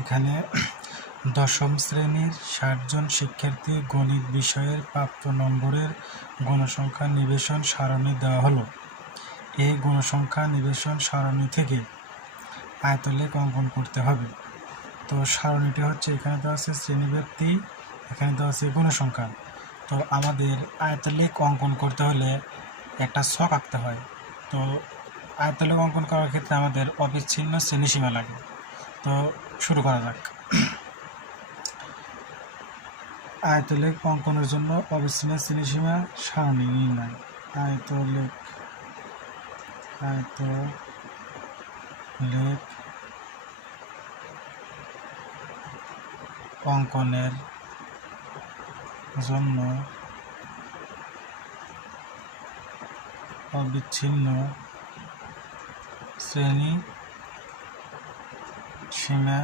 এখানে দশম শ্রেণীর ৬০ জন শিক্ষার্থী গণিত বিষয়ের প্রাপ্ত নম্বরের গণসংখ্যা নিবেশন সারণী দেওয়া হলো। এই গণসংখ্যা নিবেশন সারণী থেকে আয়তলেখ অঙ্কন করতে হবে। তো সারণীটি হচ্ছে এখানে দেওয়া আছে শ্রেণীব্যাপ্তি, এখানে দেওয়া আছে গণসংখ্যা। তো আমাদের আয়তলেখ অঙ্কন করতে হলে একটা ছক আঁকতে হয়। তো আয়তলেখ অঙ্কন করার ক্ষেত্রে আমাদের অবিচ্ছিন্ন শ্রেণীসীমা লাগে। তো শুরু করা যাক। আয়তলেখ অঙ্কনের জন্য অবিচ্ছিন্ন শ্রেণীসীমা সারণী নির্ণয়। আয়তলেখ অঙ্কনের জন্য অবিচ্ছিন্ন শ্রেণীসীমা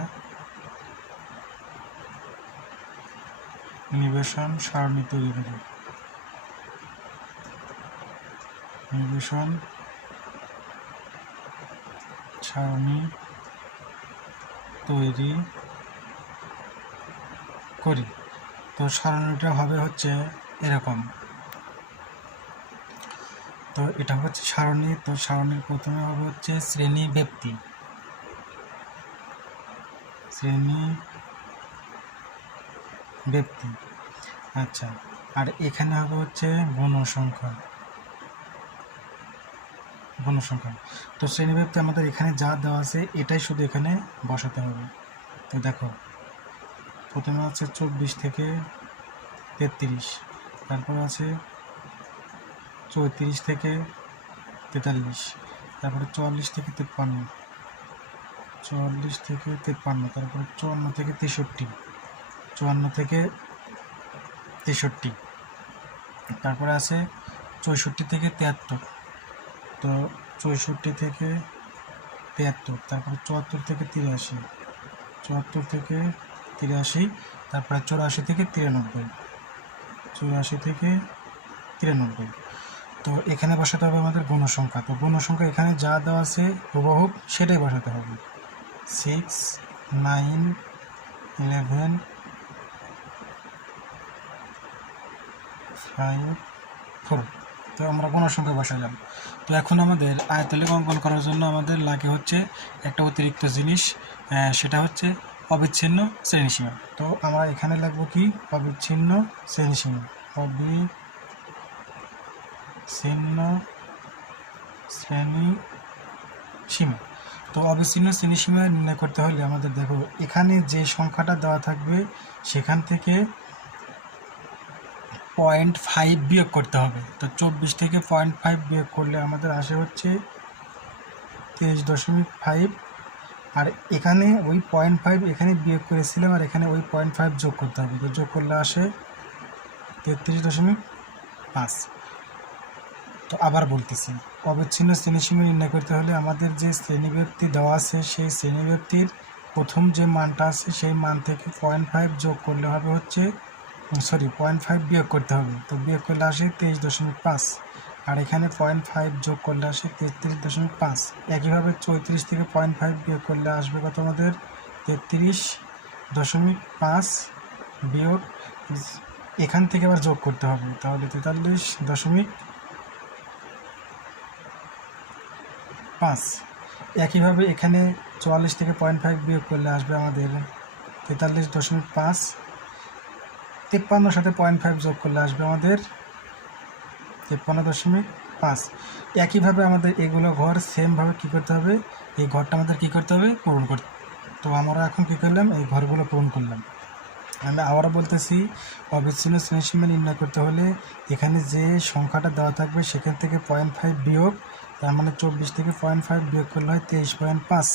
নিবেশন সারণী তৈরি করি। নিবেশন সারণী তৈরি করি। তো সারণীটা হবে হচ্ছে এরকম। তো এটা হচ্ছে সারণী। তো সারণীর প্রথমে হবে হচ্ছে শ্রেণীব্যাপ্তি। আচ্ছা, আর এখানে হবে হচ্ছে গণসংখ্যা। তো শ্রেণীব্যাপ্তি আমাদের এখানে যা দেওয়া আছে এটাই শুধু এখানে বসাতে হবে। তো দেখো, প্রথমে আছে 24 থেকে 33, তারপর আছে 34 থেকে 43, তারপরে 44 থেকে 53, তারপরে 54 থেকে 63, 54 থেকে 63, তারপরে আছে 64 থেকে 73, তো 64 থেকে 73, তারপরে 74 থেকে 83, 74 থেকে 83, তারপরে 84 থেকে 93, 84 থেকে 93। তো এখানে বসাতে হবে আমাদের গণসংখ্যা। তো গণসংখ্যা এখানে যা দেওয়া আছে হুবহু সেটাই বসাতে হবে। 6, 9, 11, 5, 4। তো আমরা গণসংখ্যা বসালাম। তো এখন আমাদের আয়তলেখ অঙ্কন করার জন্য আমাদের লাগে হচ্ছে একটা অতিরিক্ত জিনিস, সেটা হচ্ছে অবিচ্ছিন্ন শ্রেণীসীমা। তো আমরা এখানে লিখবো কি? অবিচ্ছিন্ন শ্রেণীসীমা। তো অবিচ্ছিন্ন শ্রেণীসীমা নির্ণয় করতে হলে আমাদের দেখো, এখানে যে সংখ্যাটা দেওয়া থাকবে সেখান থেকে 0.5 বিয়োগ করতে হবে। তো 24 থেকে 0.5 বিয়োগ করলে আমাদের আসে হচ্ছে 23.5। আর এখানে ওই 0.5 এখানে বিয়োগ করেছিলাম, আর এখানে ওই 0.5 যোগ করতে হবে। তো যোগ করলে আসে 33.5। তো আবার বলতেছি, অবিচ্ছিন্ন শ্রেণীসীমা নির্ণয় করতে হলে আমাদের যে শ্রেণীব্যাপ্তি দেওয়া আছে সেই শ্রেণীব্যাপ্তির প্রথম যে মানটা আছে সেই মান থেকে 0.5 যোগ করলে হবে হচ্ছে 0.5 বিয়োগ করতে হবে। তো বিয়োগ করলে আসে 23.5, আর এখানে 0.5 যোগ করলে আসে 33.5। একইভাবে 34 থেকে 0.5 বিয়োগ করলে আসবে কত? আমাদের 33.5 বিয়োগ এখান থেকে আবার যোগ করতে হবে, তাহলে 43.5। একইভাবে এখানে 44 থেকে 0.5 বিয়োগ করলে আসবে আমাদের 43.5। 53 সাথে 0.5 যোগ করলে আসবে আমাদের 53.5। একইভাবে আমাদের এগুলো ঘর সেমভাবে কী করতে হবে? এই ঘরটা আমাদের কী করতে হবে? পূরণ করতে। তো আমরা এখন কী করলাম? এই ঘরগুলো পূরণ করলাম। আমি আবারও বলতেছি, অবিচ্ছিন্ন শ্রেণীসীমা নির্ণয় করতে হলে এখানে যে সংখ্যাটা দেওয়া থাকবে সেখান থেকে 0.5 বিয়োগ, তার মানে 24 থেকে 0.5 বিয়োগ করলে হয় 23.5।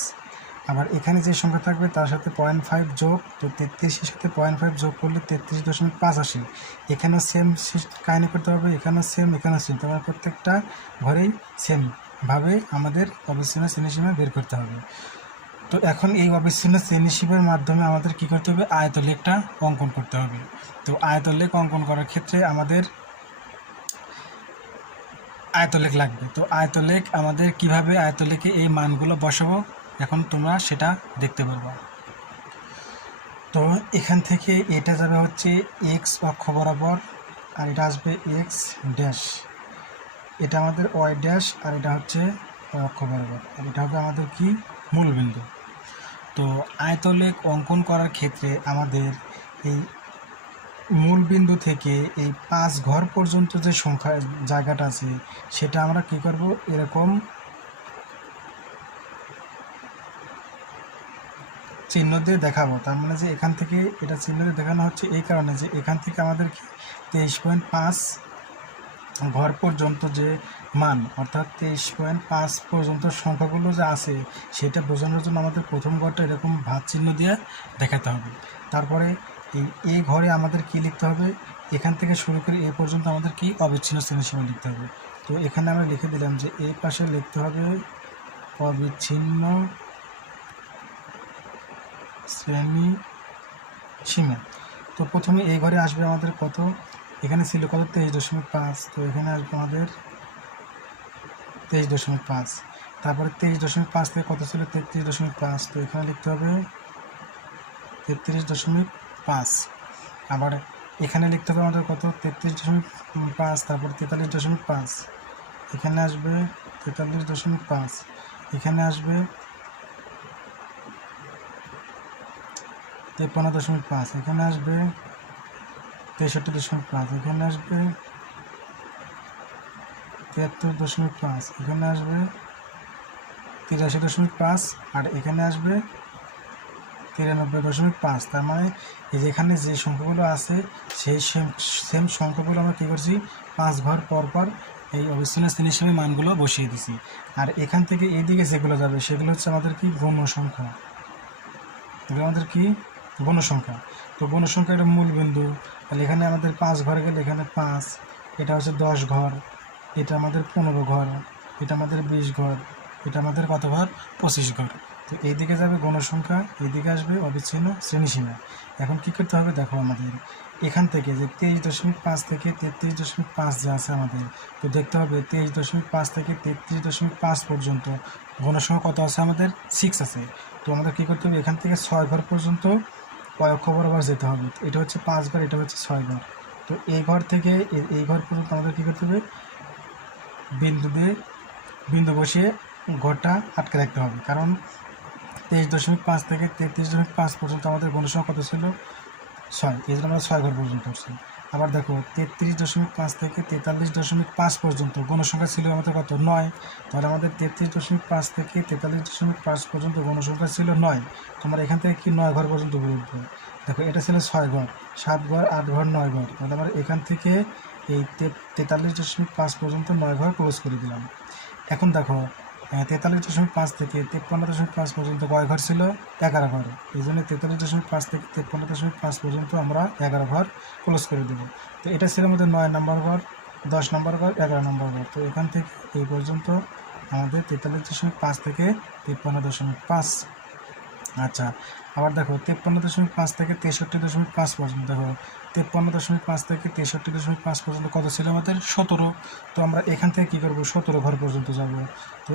আবার এখানে যে সংখ্যা থাকবে তার সাথে 0.5 যোগ, তো 33-এর সাথে 0.5 যোগ করলে 33.5 আসে। এখানেও সেম কাহিনী করতে হবে, এখানেও সেম, এখানেও সেম। তোমার প্রত্যেকটা ঘরেই সেমভাবে আমাদের অবিচ্ছিন্ন শ্রেণীসীমা বের করতে হবে। তো এখন এই অবিচ্ছিন্ন শ্রেণীসীমার মাধ্যমে আমাদের কী করতে হবে? আয়তলেখটা অঙ্কন করতে হবে। তো আয়তলেখ অঙ্কন করার ক্ষেত্রে আমাদের আয়তলেখ লাগবে। তো আয়তলেখ আমাদের কিভাবে আয়তলেখে এই মানগুলো বসাবো এখন তোমরা সেটা দেখতে পারবা। তো এখান থেকে এটা যাবে হচ্ছে এক্স অক্ষ বরাবর, আর এটা আসবে এক্স ড্যাশ, এটা আমাদের ওয়াই ড্যাশ, আর এটা হচ্ছে ওয়াই অক্ষ বরাবর, আর এটা হবে আমাদের কি মূলবিন্দু। তো আয়তলেখ অঙ্কন করার ক্ষেত্রে আমাদের এই মূল বিন্দু থেকে এই 5 ঘর পর্যন্ত যে সংখ্যা জায়গাটা আছে সেটা আমরা কি করব, এরকম চিহ্ন দিয়ে দেখাবো। তার মানে যে এখান থেকে এটা চিহ্ন দিয়ে দেখানো হচ্ছে এই কারণে যে এখান থেকে আমাদের কি 23.5 ঘর পর্যন্ত যে মান, অর্থাৎ 23.5 পর্যন্ত সংখ্যাগুলো যে আছে সেটা বোঝানোর জন্য আমাদের প্রথম ঘরটা এরকম ভাগ চিহ্ন দিয়ে দেখাতে হবে। তারপরে এই ঘরে আমাদের কি লিখতে হবে, এখান থেকে শুরু করে এ পর্যন্ত আমাদের কি অবিচ্ছিন্ন শ্রেণীসীমা লিখতে হবে। তো এখানে আমরা লিখে দিলাম যে এই পাশে লিখতে হবে অবিচ্ছিন্ন শ্রেণী সীমা। তো প্রথমে এই ঘরে আসবে আমাদের কত, এখানে ছিল কত 23.5, তো এখানে আসবে আমাদের 23.5। তারপরে 23.5 থেকে কত ছিল 33.5, তো এখানে লিখতে হবে 33.5। আবার এখানে লিখতে হবে আমাদের কত 33.5, তারপর 43.5, এখানে আসবে 43.5, এখানে আসবে 53.5, এখানে আসবে 63.5, এখানে আসবে 73.5, এখানে আসবে 83.5, আর এখানে আসবে 93.5। তার মানে এই যেখানে যে সংখ্যাগুলো আছে সেই সেম সংখ্যাগুলো আমরা কী করছি 5 ঘর পর পর এই অবিচ্ছিন্ন শ্রেণীসীমায় মানগুলো বসিয়ে দিছি। আর এখান থেকে এইদিকে যেগুলো যাবে সেগুলো হচ্ছে আমাদের কি গৌণ সংখ্যা, এগুলো আমাদের কি গৌণ সংখ্যা। তো গৌণ সংখ্যা এটা মূল বিন্দু, তাহলে এখানে আমাদের 5 ঘর গেলে এখানে 5, এটা হচ্ছে 10 ঘর, এটা আমাদের 15 ঘর, এটা আমাদের 20 ঘর, এটা আমাদের কত ঘর 25 ঘর। তো এইদিকে যাবে গৌণ সংখ্যা, এইদিকে আসবে অবিচ্ছিন্ন শ্রেণীসীমা। এখন কি করতে হবে দেখো, আমাদের এখান থেকে যে 23.5 থেকে 33.5 যে আছে আমাদের, তো দেখতে হবে 23.5 থেকে 33.5 পর্যন্ত গৌণ সংখ্যা কত আছে আমাদের 6 আছে। তো আমাদের কী করতে হবে, এখান থেকে 6 ঘর পর্যন্ত ওয়াই অক্ষ বরাবর যেতে হবে। এটা হচ্ছে 5 ঘর, এটা হচ্ছে 6 ঘর। তো এই ঘর থেকে এই ঘর পর্যন্ত আমাদের কী করতে হবে, বিন্দু বসিয়ে ঘরটা আটকে রাখতে হবে, কারণ 23.5 থেকে 33.5 পর্যন্ত আমাদের গণসংখ্যা কত ছিল 6, এই জন্য আমরা 6 ঘর পর্যন্ত করছি। আবার দেখো 33.5 থেকে 43.5 পর্যন্ত গণসংখ্যা ছিল আমাদের কত 9, তাহলে আমাদের 33.5 থেকে 43.5 পর্যন্ত গণসংখ্যা ছিল 9। তোমরা এখান থেকে কি 9 ঘর পর্যন্ত বলবো, দেখো এটা ছিল 6 ঘর, 7 ঘর, 8 ঘর, 9 ঘর, তাহলে আমরা এখান থেকে এই 43.5 পর্যন্ত 9 ঘর ক্লোজ করে দিলাম। এখন দেখো 43.5 থেকে 53.5 পর্যন্ত কয় ঘর ছিল 11 ঘর, এই জন্য 43.5 থেকে 53.5 পর্যন্ত আমরা 11 ঘর ক্লোজ করে দেবো। তো এটা ছিল আমাদের 9 নম্বর ঘর, 10 নম্বর ঘর, 11 নম্বর ঘর। তো এখান থেকে এই পর্যন্ত আমাদের 43.5 থেকে 53.5। আচ্ছা, আবার দেখো 53.5 থেকে 63.5 পর্যন্ত, দেখো 53.5 থেকে 63.5 পর্যন্ত কত ছিল আমাদের 17। তো আমরা এখান থেকে কী করবো 17 ঘর পর্যন্ত যাব। তো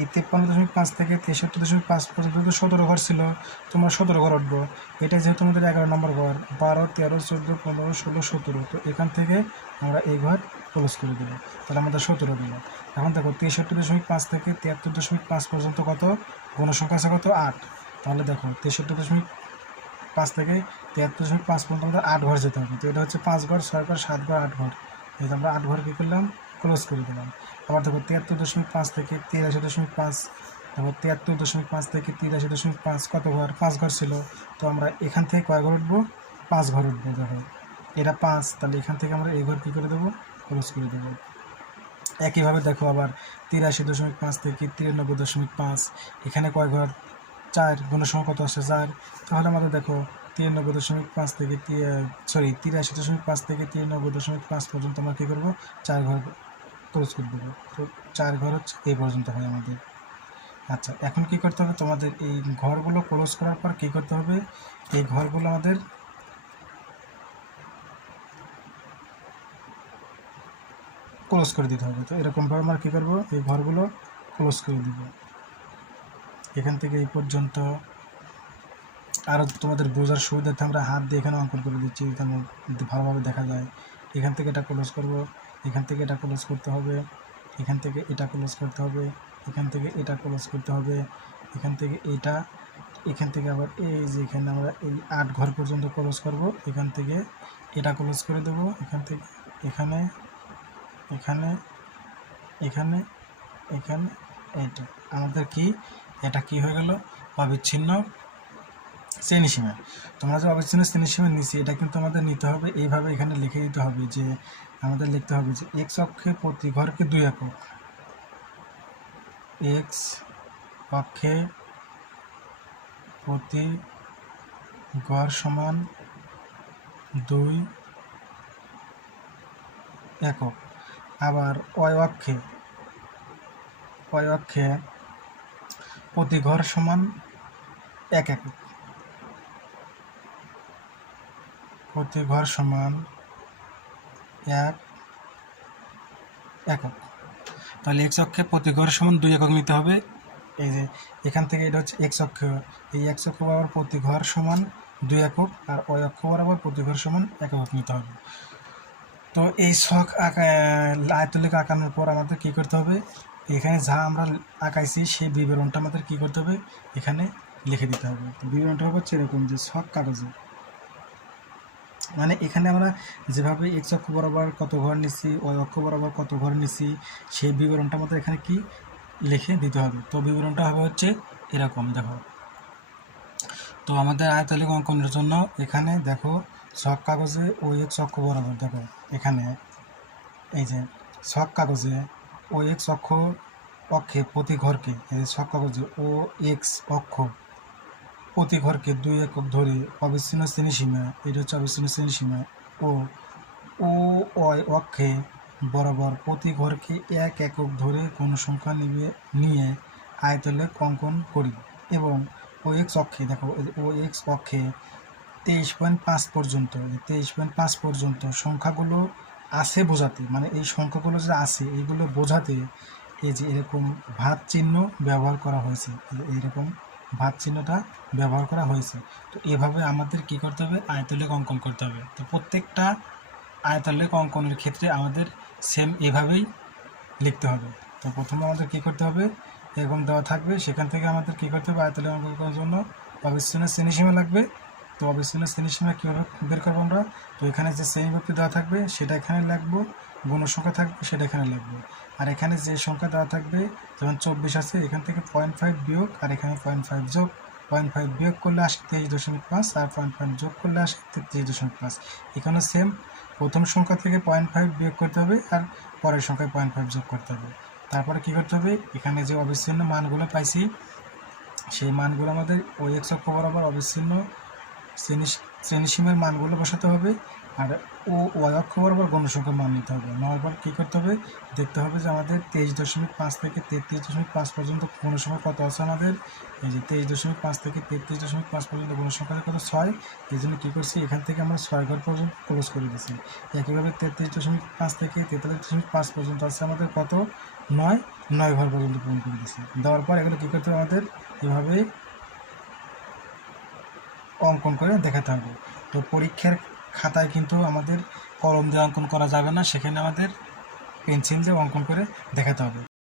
এই 53.5 থেকে 63.5 পর্যন্ত তো 17 ঘর ছিল, তোমরা 17 ঘর উঠবো। এটা যেহেতু আমাদের 11 নম্বর ঘর, 12, 13, 14, 15, 16, 17, তো এখান থেকে আমরা এই ঘর ক্লোজ করে দেবো, তাহলে আমাদের 17 দিল। এখন দেখো 63.5 থেকে 73.5 পর্যন্ত কত গণসংখ্যা আছে কত 8, তাহলে দেখো 63.5 থেকে 73.5 পর্যন্ত আমাদের 8 ঘর যেতে হবে। তো এটা হচ্ছে 5 ঘর, 6 ঘর, 7 ঘর, 8 ঘর, এই আমরা 8 ঘর কী করলাম ক্লোজ করে দিলাম। আবার দেখো 73.5 থেকে 83.5, দেখো 73.5 থেকে 83.5 কত ঘর 5 ঘর ছিল। তো আমরা এখান থেকে কয় ঘর উঠবো 5 ঘর উঠবো। দেখো এটা 5, তাহলে এখান থেকে আমরা এই ঘর কী করে দেবো ক্লোজ করে দেবো। একইভাবে দেখো আবার 83.5 থেকে 93.5, এখানে কয় ঘর 4, গণসংখ্যা কত আসে 4, তাহলে আমাদের দেখো 93.5 থেকে 83.5 থেকে 93.5 পর্যন্ত আমরা কী করবো 4 ঘর ক্লোজ করে দেবো। তো 4 ঘর হচ্ছে এই পর্যন্ত হয় আমাদের। আচ্ছা, এখন কি করতে হবে, তোমাদের এই ঘরগুলো ক্লোজ করার পর কী করতে হবে, এই ঘরগুলো আমাদের ক্লোজ করে দিতে হবে। তো এরকমভাবে আমরা কী করবো এই ঘরগুলো ক্লোজ করে দিব। এখান থেকে এই পর্যন্ত আরও তোমাদের বোঝার সুবিধার্থে আমরা হাত দিয়ে এখানে অঙ্কন করে দিচ্ছি, তেমন ভালোভাবে দেখা যায়। এখান থেকে এটা ক্লোজ করব, এখান থেকে এটা ক্লোজ করতে হবে, এখান থেকে এটা ক্লোজ করতে হবে, এখান থেকে এটা ক্লোজ করতে হবে, এখান থেকে এটা, এখান থেকে আবার এই যে এখানে আমরা এই 8 ঘর পর্যন্ত ক্লোজ করব, এখান থেকে এটা ক্লোজ করে দেব, এখান থেকে এখানে, এখানে, এখানে, এখানে, এইটা আমাদের কি, এটা কি হয়ে গেল, অবিচ্ছিন্ন শ্রেণীসীমা। তোমরা যে অবিচ্ছিন্ন শ্রেণীসীমা নিচ্ছি, এটা কিন্তু আমাদের নিতে হবে এইভাবে, এখানে লিখে দিতে হবে যে আমাদের লিখতে হবে যে এক্স অক্ষে প্রতি ঘরকে 2 একক, এক্স অক্ষে প্রতি ঘর সমান 2 একক। আবার ওয়াই অক্ষে প্রতি ঘর সমান 1 একক, প্রতি ঘর সমান 1 একক। তাহলে এক্স অক্ষে প্রতি ঘর সমান 2 একক নিতে হবে। এই যে এখান থেকে এটা হচ্ছে এক্স অক্ষ, এই এক্স অক্ষ বরাবর প্রতি ঘর সমান 2 একক, আর ওই অক্ষ বরাবর প্রতি ঘর সমান 1 একক নিতে হবে। তো এই ছক আয়তলেখা আঁকানোর পর আমাদের কী করতে হবে, এখানে যা আমরা আঁকাইছি সেই বিবরণটা আমাদের কী করতে হবে, এখানে লিখে দিতে হবে। তো বিবরণটা হচ্ছে এরকম যে ছক কাগজে, মানে এখানে আমরা যেভাবে এক্স অক্ষ বরাবর কত ঘর নিচ্ছি, ওই অক্ষ বরাবর কত ঘর নিচ্ছি, সেই বিবরণটা আমাদের এখানে কি লিখে দিতে হবে। তো বিবরণটা হবে হচ্ছে এরকম, দেখো। তো আমাদের আয়তলেখ অঙ্কনের জন্য এখানে দেখো ছক কাগজে ও এক্স অক্ষ বরাবর, দেখো এখানে এই যে ছক কাগজে ও এক্স অক্ষে প্রতি ঘরকে, এই যে ছক কাগজে ও এক্স অক্ষ প্রতি ঘরকে 2 একক ধরে অবিচ্ছিন্ন শ্রেণীসীমা, এটা হচ্ছে অবিচ্ছিন্ন শ্রেণীসীমা, ও ওই অক্ষে বরাবর প্রতি ঘরকে 1 একক ধরে কোনো সংখ্যা নিয়ে আয়তলেখ অঙ্কন করি। এবং ও এক্স অক্ষে, দেখো ও এক্স অক্ষে 23.5 পর্যন্ত, 23.5 পর্যন্ত সংখ্যাগুলো আছে বোঝাতে, মানে এই সংখ্যাগুলো যে আছে এইগুলো বোঝাতে এই যে এরকম ভাগ চিহ্ন ব্যবহার করা হয়েছে, এইরকম ভাগ চিহ্নটা ব্যবহার করা হয়েছে। তো এভাবে আমাদের কি করতে হবে, আয়তলেখ অঙ্কন করতে হবে। তো প্রত্যেকটা আয়তলেখ অঙ্কনের ক্ষেত্রে আমাদের সেম এভাবেই লিখতে হবে। তো প্রথমে আমাদের কী করতে হবে, এরকম দেওয়া থাকবে, সেখান থেকে আমাদের কী করতে হবে, আয়তলেখ অঙ্কন করার জন্য অবিচ্ছিন্ন শ্রেণীসীমা লাগবে। তো অবিচ্ছিন্ন শ্রেণীসীমা কীভাবে বের করবো আমরা, তো এখানে যে শ্রেণীভুক্তি দেওয়া থাকবে সেটা এখানে লিখবো, গুণসংখ্যা থাকবে সেটা এখানে লিখবো, আর এখানে যে সংখ্যা দেওয়া থাকবে, যেমন 24 আছে, এখান থেকে 0.5 বিয়োগ, আর এখানে 0.5 যোগ, 0.5 বিয়োগ করলে আসে 23.5, আর 0.5 যোগ করলে আসে 33.5। এখানে সেম প্রথম সংখ্যা থেকে 0.5 বিয়োগ করতে হবে, আর পরের সংখ্যায় 0.5 যোগ করতে হবে। তারপরে কী করতে হবে, এখানে যে অবিচ্ছিন্ন মানগুলো পাইছি সেই মানগুলো আমাদের ওই এক্স অক্ষ বরাবর অবিচ্ছিন্ন শ্রেণীসীমার মানগুলো বসাতে হবে, আর ওয়াই অক্ষ বরাবর গণসংখ্যার মান নিতে হবে। নেওয়ার পর কী করতে হবে, দেখতে হবে যে আমাদের 23.5 থেকে 33.5 পর্যন্ত গণসংখ্যা কত আছে আমাদের, এই যে 23.5 থেকে 33.5 পর্যন্ত গণসংখ্যা কত 6, এই জন্য কী করছি, এখান থেকে আমরা 6 ঘর পর্যন্ত ক্লোজ করে দিচ্ছি। একইভাবে 33.5 থেকে 43.5 পর্যন্ত আছে আমাদের কত, 9 ঘর পর্যন্ত পূরণ করে দিচ্ছি। দেওয়ার পর এগুলো কী করতে হবে, আমাদের এভাবে অঙ্কন করে দেখাতে হবে। তো পরীক্ষার খাতায় কিন্তু আমাদের কলম দিয়ে অঙ্কন করা যাবে না, সেখানে আমাদের পেন্সিল দিয়ে অঙ্কন করে দেখাতে হবে।